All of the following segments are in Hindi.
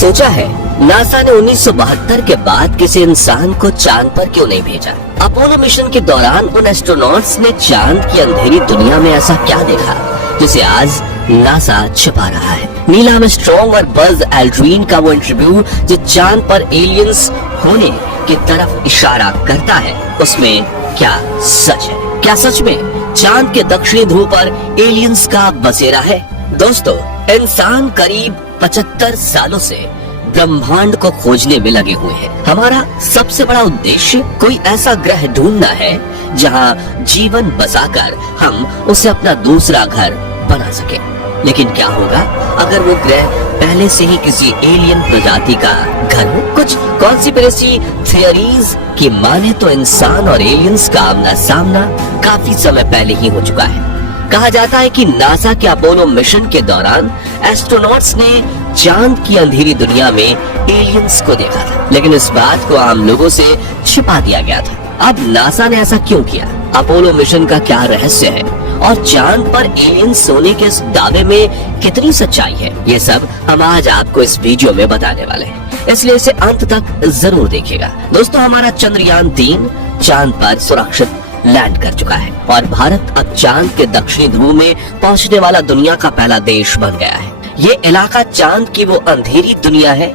सोचा है नासा ने 1972 के बाद किसी इंसान को चांद पर क्यों नहीं भेजा? अपोलो मिशन के दौरान उन एस्ट्रोनॉट्स ने चांद की अंधेरी दुनिया में ऐसा क्या देखा जिसे आज नासा छिपा रहा है? नील आर्मस्ट्रांग और बज एल्ड्रिन का वो इंटरव्यू जो चांद पर एलियंस होने की तरफ इशारा करता है, उसमें क्या सच है? क्या सच में चांद के दक्षिणी ध्रुव पर एलियंस का बसेरा है? दोस्तों, इंसान करीब 75 सालों से ब्रह्मांड को खोजने में लगे हुए हैं। हमारा सबसे बड़ा उद्देश्य कोई ऐसा ग्रह ढूंढना है जहां जीवन बसाकर हम उसे अपना दूसरा घर बना सके। लेकिन क्या होगा अगर वो ग्रह पहले से ही किसी एलियन प्रजाति का घर हो? कुछ कॉन्स्पिरेसी थियरीज की माने तो इंसान और एलियंस का आमना सामना काफी समय पहले ही हो चुका है। कहा जाता है कि नासा के अपोलो मिशन के दौरान एस्ट्रोनॉट्स ने चांद की अंधेरी दुनिया में एलियंस को देखा था, लेकिन इस बात को आम लोगों से छिपा दिया गया था। अब नासा ने ऐसा क्यों किया? अपोलो मिशन का क्या रहस्य है और चांद पर एलियंस होने के इस दावे में कितनी सच्चाई है, ये सब हम आज आपको इस वीडियो में बताने वाले हैं, इसलिए इसे अंत तक जरूर देखिएगा। दोस्तों, हमारा चंद्रयान 3 चांद पर सुरक्षित लैंड कर चुका है और भारत अब चांद के दक्षिणी ध्रुव में पहुंचने वाला दुनिया का पहला देश बन गया है। ये इलाका चांद की वो अंधेरी दुनिया है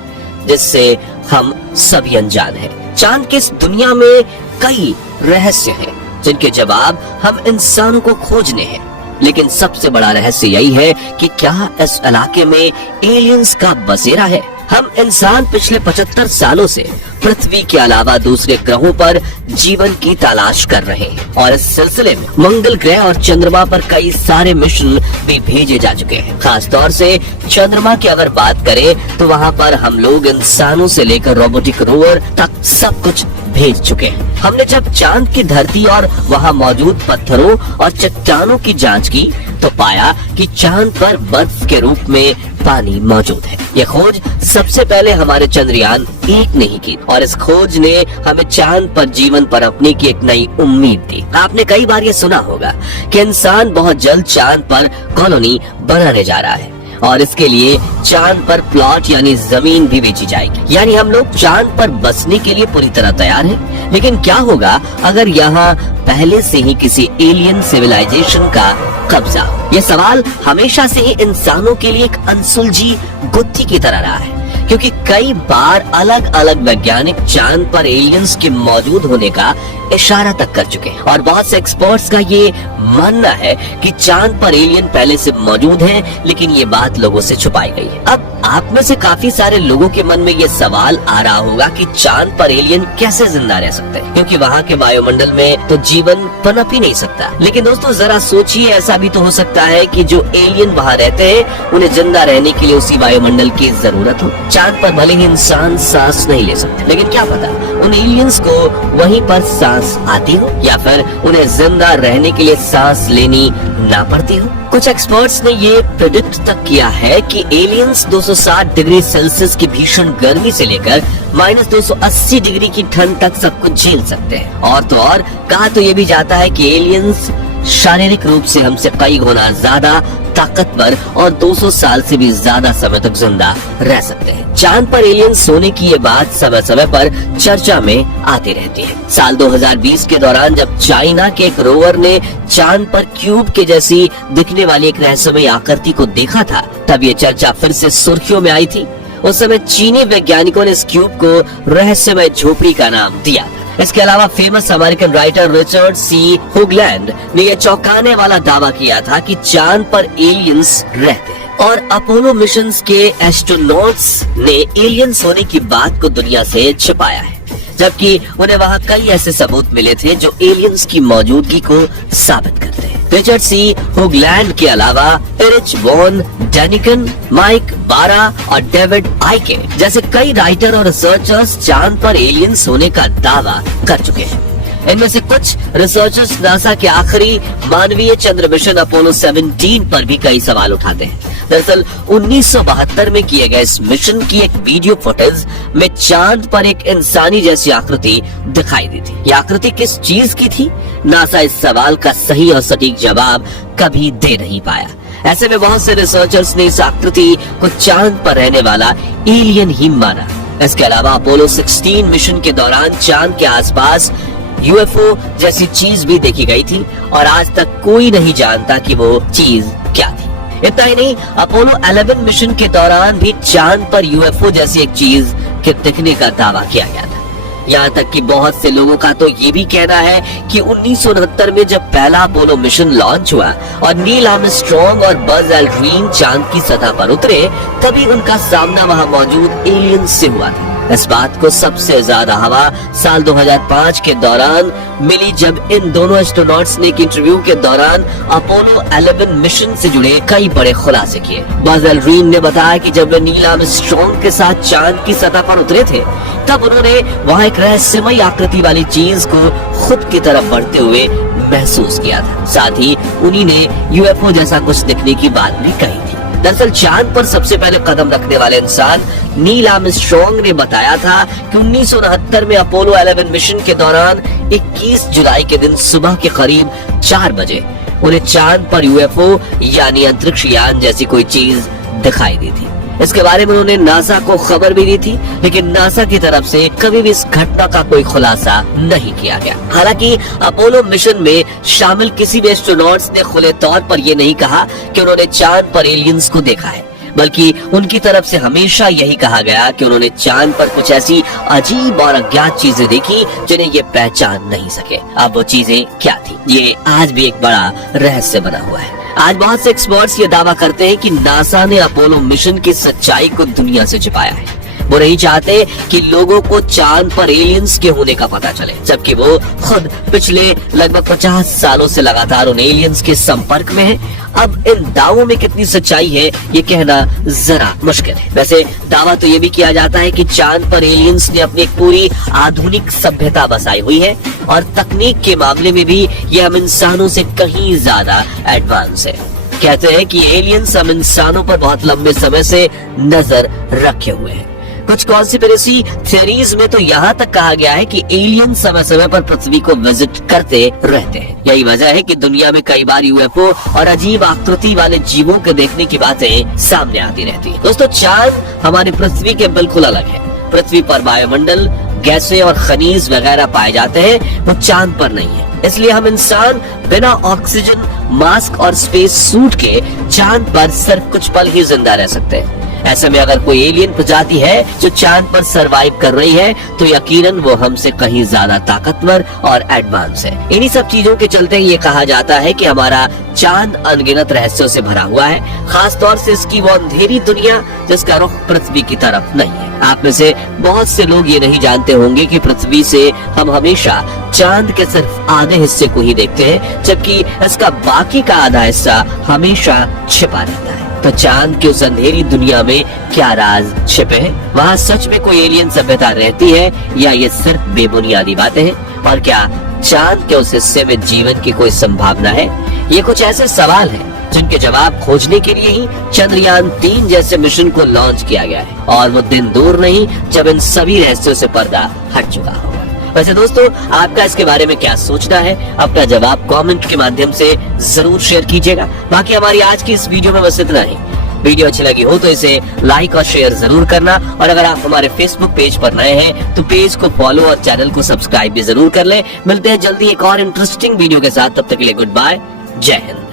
जिससे हम सभी अनजान हैं। चांद की इस दुनिया में कई रहस्य हैं जिनके जवाब हम इंसान को खोजने हैं, लेकिन सबसे बड़ा रहस्य यही है कि क्या इस इलाके में एलियंस का बसेरा है? हम इंसान पिछले 75 सालों से पृथ्वी के अलावा दूसरे ग्रहों पर जीवन की तलाश कर रहे हैं और इस सिलसिले में मंगल ग्रह और चंद्रमा पर कई सारे मिशन भी भेजे जा चुके हैं। खास तौर से चंद्रमा की अगर बात करें तो वहां पर हम लोग इंसानों से लेकर रोबोटिक रोवर तक सब कुछ भेज चुके हैं। हमने जब चांद की धरती और वहां मौजूद पत्थरों और चट्टानों की जांच की तो पाया कि चांद पर बर्फ के रूप में पानी मौजूद है। यह खोज सबसे पहले हमारे चंद्रयान 1 ने ही की और इस खोज ने हमें चांद पर जीवन पनपने की एक नई उम्मीद दी। आपने कई बार ये सुना होगा कि इंसान बहुत जल्द चांद पर कॉलोनी बनाने जा रहा है और इसके लिए चांद पर प्लॉट यानी जमीन भी बेची जाएगी, यानी हम लोग चांद पर बसने के लिए पूरी तरह तैयार हैं। लेकिन क्या होगा अगर यहाँ पहले से ही किसी एलियन सिविलाइजेशन का कब्जा हो? ये सवाल हमेशा से ही इंसानों के लिए एक अनसुलझी गुत्थी की तरह रहा है, क्योंकि कई बार अलग अलग वैज्ञानिक चांद पर एलियंस के मौजूद होने का इशारा तक कर चुके हैं और बहुत से एक्सपर्ट्स का ये मानना है कि चांद पर एलियन पहले से मौजूद हैं, लेकिन ये बात लोगों से छुपाई गई है। अब आप में से काफी सारे लोगों के मन में ये सवाल आ रहा होगा कि चांद पर एलियन कैसे जिंदा रह सकते हैं, क्योंकि वहाँ के वायुमंडल में तो जीवन पनप ही नहीं सकता। लेकिन दोस्तों, जरा सोचिए, ऐसा भी तो हो सकता है कि जो एलियन वहाँ रहते हैं उन्हें जिंदा रहने के लिए उसी वायुमंडल की जरूरत हो। चांद पर भले ही इंसान सांस नहीं ले सकते, लेकिन क्या पता उन एलियंस को वहीं पर सांस आती हो या फिर उन्हें जिंदा रहने के लिए सांस लेनी ना पड़ती हो। कुछ एक्सपर्ट्स ने ये प्रेडिक्ट तक किया है कि एलियंस 260 डिग्री सेल्सियस की भीषण गर्मी से लेकर -280 डिग्री की ठंड तक सब कुछ झेल सकते हैं। और तो और कहा तो ये भी जाता है कि एलियंस शारीरिक रूप से हमसे कई गुना ज्यादा ताकतवर और 200 साल से भी ज्यादा समय तक जिंदा रह सकते हैं। चांद पर एलियंस होने की ये बात समय समय पर चर्चा में आती रहती है। साल 2020 के दौरान जब चाइना के एक रोवर ने चांद पर क्यूब के जैसी दिखने वाली एक रहस्यमय आकृति को देखा था, तब ये चर्चा फिर से सुर्खियों में आई थी। उस समय चीनी वैज्ञानिकों ने इस क्यूब को रहस्यमय झोपड़ी का नाम दिया। इसके अलावा फेमस अमेरिकन राइटर रिचर्ड सी होगलैंड ने यह चौंकाने वाला दावा किया था कि चांद पर एलियंस रहते हैं और अपोलो मिशंस के एस्ट्रोनॉट्स ने एलियंस होने की बात को दुनिया से छिपाया है, जबकि उन्हें वहाँ कई ऐसे सबूत मिले थे जो एलियंस की मौजूदगी को साबित करते हैं। रिचर्ड सी होगलैंड के अलावा एरिच वॉन डेनिकन, माइक बारा और डेविड आइके जैसे कई राइटर और रिसर्चर्स चांद पर एलियंस होने का दावा कर चुके हैं। इनमें से कुछ रिसर्चर्स नासा के आखिरी मानवीय चंद्र मिशन अपोलो 17 पर भी कई सवाल उठाते हैं। दरअसल 1972 में किए गए इस मिशन की एक वीडियो फुटेज में चांद पर एक इंसानी जैसी आकृति दिखाई दी थी। यह आकृति किस चीज की थी? नासा इस सवाल का सही और सटीक जवाब कभी दे नहीं पाया। ऐसे में बहुत से रिसर्चर्स ने इस आकृति को चांद पर रहने वाला एलियन ही माना। इसके अलावा अपोलो 16 मिशन के दौरान चांद के आसपास यूएफओ जैसी चीज भी देखी गई थी और आज तक कोई नहीं जानता कि वो चीज क्या थी। इतना ही नहीं, अपोलो 11 मिशन के दौरान भी चांद पर यूएफओ जैसी एक चीज के दिखने का दावा किया गया था। यहाँ तक कि बहुत से लोगों का तो ये भी कहना है कि 1969 में जब पहला अपोलो मिशन लॉन्च हुआ और नील आर्मस्ट्रॉन्ग और बज एल्ड्रिन चांद की सतह पर उतरे, तभी उनका सामना वहां मौजूद एलियंस से हुआ था। इस बात को सबसे ज्यादा हवा साल 2005 के दौरान मिली, जब इन दोनों एस्ट्रोनॉट्स ने एक इंटरव्यू के दौरान अपोलो 11 मिशन से जुड़े कई बड़े खुलासे किए। बज एल्ड्रिन ने बताया कि जब वे नील आर्मस्ट्रॉन्ग के साथ चांद की सतह पर उतरे थे, तब उन्होंने वहां एक रहस्यमयी आकृति वाली चीज को खुद की तरफ बढ़ते हुए महसूस किया था। साथ ही उन्हीं ने यूएफओ जैसा कुछ दिखने की बात भी कही थी। दरअसल चांद पर सबसे पहले कदम रखने वाले इंसान नील आर्मस्ट्रॉन्ग ने बताया था कि 1969 में अपोलो 11 मिशन के दौरान 21 जुलाई के दिन सुबह के करीब 4 बजे उन्हें चांद पर यूएफओ यानी अंतरिक्ष यान जैसी कोई चीज दिखाई दी थी। इसके बारे में उन्होंने नासा को खबर भी दी थी, लेकिन नासा की तरफ से कभी भी इस घटना का कोई खुलासा नहीं किया गया। हालांकि अपोलो मिशन में शामिल किसी भी एस्ट्रोनॉट्स ने खुले तौर पर यह नहीं कहा कि उन्होंने चांद पर एलियंस को देखा है, बल्कि उनकी तरफ से हमेशा यही कहा गया कि उन्होंने चांद पर कुछ ऐसी अजीब और अज्ञात चीजें देखी जिन्हें ये पहचान नहीं सके। अब वो चीजें क्या थी, ये आज भी एक बड़ा रहस्य बना हुआ है। आज बहुत से एक्सपर्ट्स ये दावा करते हैं कि नासा ने अपोलो मिशन की सच्चाई को दुनिया से छिपाया है। वो नहीं चाहते कि लोगों को चांद पर एलियंस के होने का पता चले, जबकि वो खुद पिछले लगभग 50 सालों से लगातार उन एलियंस के संपर्क में है। अब इन दावों में कितनी सच्चाई है ये कहना जरा मुश्किल है। वैसे दावा तो ये भी किया जाता है कि चांद पर एलियंस ने अपनी एक पूरी आधुनिक सभ्यता बसाई हुई है और तकनीक के मामले में भी ये हम इंसानों से कहीं ज्यादा एडवांस है। कहते हैं कि एलियंस हम इंसानों पर बहुत लंबे समय से नजर रखे हुए हैं। कुछ कॉन्स्पिरेसी थ्योरीज में तो यहाँ तक कहा गया है कि एलियन समय समय पर पृथ्वी को विजिट करते रहते हैं। यही वजह है कि दुनिया में कई बार यूएफओ और अजीब आकृति वाले जीवों के देखने की बातें सामने आती रहती है। दोस्तों, चांद हमारी पृथ्वी के बिल्कुल अलग है। पृथ्वी पर वायुमंडल, गैसें और खनिज वगैरह पाए जाते हैं, वो चांद पर नहीं है। इसलिए हम इंसान बिना ऑक्सीजन मास्क और स्पेस सूट के चांद पर सिर्फ कुछ पल ही जिंदा रह सकते हैं। ऐसे में अगर कोई एलियन प्रजाति है जो चांद पर सरवाइव कर रही है, तो यकीनन वो हमसे कहीं ज्यादा ताकतवर और एडवांस है। इन्हीं सब चीजों के चलते ये कहा जाता है कि हमारा चांद अनगिनत रहस्यों से भरा हुआ है, खास तौर से इसकी वो अंधेरी दुनिया जिसका रुख पृथ्वी की तरफ नहीं है। आप में से बहुत से लोग ये नहीं जानते होंगे कि पृथ्वी से हम हमेशा चांद के सिर्फ आधे हिस्से को ही देखते हैं, जबकि इसका बाकी का आधा हिस्सा हमेशा छिपा रहता है। तो चांद की उस अंधेरी दुनिया में क्या राज छिपे हैं? वहाँ सच में कोई एलियन सभ्यता रहती है या ये सिर्फ बेबुनियादी बातें हैं? और क्या चांद के उस हिस्से में जीवन की कोई संभावना है? ये कुछ ऐसे सवाल हैं जिनके जवाब खोजने के लिए ही चंद्रयान 3 जैसे मिशन को लॉन्च किया गया है, और वो दिन दूर नहीं जब इन सभी रहस्यों से पर्दा हट चुका होगा। वैसे दोस्तों, आपका इसके बारे में क्या सोचना है? अपना जवाब कमेंट के माध्यम से जरूर शेयर कीजिएगा। बाकी हमारी आज की इस वीडियो में बस इतना ही। वीडियो अच्छी लगी हो तो इसे लाइक और शेयर जरूर करना, और अगर आप हमारे फेसबुक पेज पर नए हैं तो पेज को फॉलो और चैनल को सब्सक्राइब भी जरूर कर लें। मिलते हैं जल्दी एक और इंटरेस्टिंग वीडियो के साथ, तब तक के लिए गुड बाय, जय हिंद।